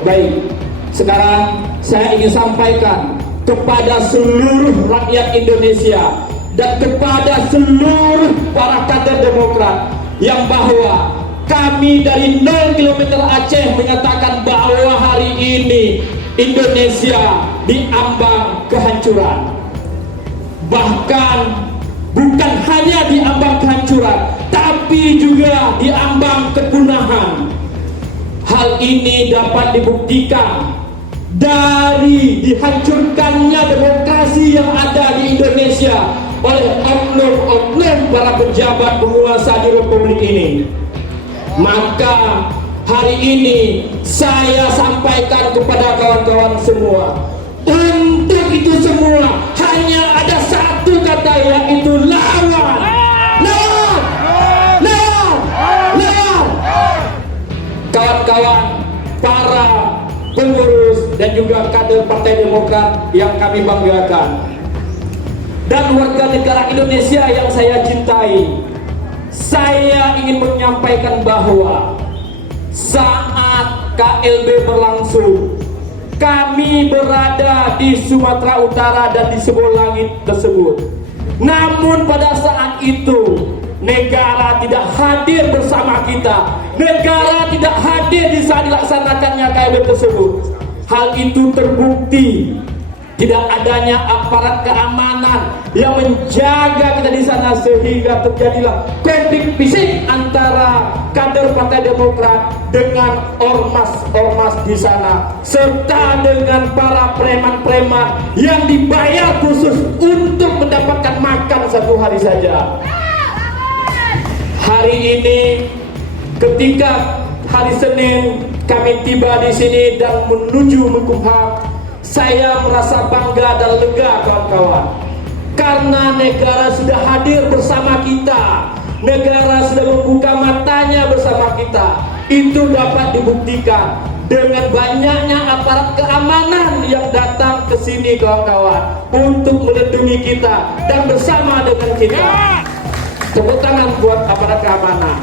Baik, sekarang saya ingin sampaikan kepada seluruh rakyat Indonesia dan kepada seluruh para kader Demokrat yang bahwa kami dari 0 km Aceh menyatakan bahwa hari ini Indonesia diambang kehancuran. Bahkan bukan hanya diambang kehancuran, tapi juga diambang kepunahan. Hal ini dapat dibuktikan dari dihancurkannya demokrasi yang ada di Indonesia oleh oknum-oknum para pejabat penguasa di Republik ini. Maka hari ini saya sampaikan kepada kawan-kawan semua, untuk itu semua hanya ada satu kata, yaitu lawan. Lawan, lawan, lawan. Kawan-kawan, para pengurus dan juga kader Partai Demokrat yang kami banggakan, dan warga negara Indonesia yang saya cintai, saya ingin menyampaikan bahwa saat KLB berlangsung, kami berada di Sumatera Utara dan di sebuah langit tersebut. Namun pada saat itu negara tidak hadir bersama kita. Negara tidak hadir di saat dilaksanakannya KLB tersebut. Hal itu terbukti tidak adanya aparat keamanan yang menjaga kita di sana, sehingga terjadilah konflik fisik antara kader Partai Demokrat dengan ormas-ormas di sana, serta dengan para preman-preman yang dibayar khusus untuk mendapatkan makan satu hari saja. Hari ini, ketika hari Senin kami tiba di sini dan menuju Menkumham, saya merasa bangga dan lega, kawan-kawan, karena negara sudah hadir bersama kita. Negara sudah membuka matanya bersama kita. Itu dapat dibuktikan dengan banyaknya aparat keamanan yang datang ke sini, kawan-kawan, untuk melindungi kita dan bersama dengan kita. Tepuk tangan buat aparat keamanan.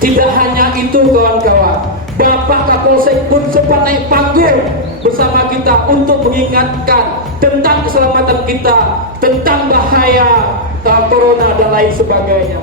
Tidak hanya itu, kawan-kawan, Bapak Kapolsek pun sempat naik panggung bersama kita untuk mengingatkan tentang keselamatan kita, tentang bahaya corona dan lain sebagainya.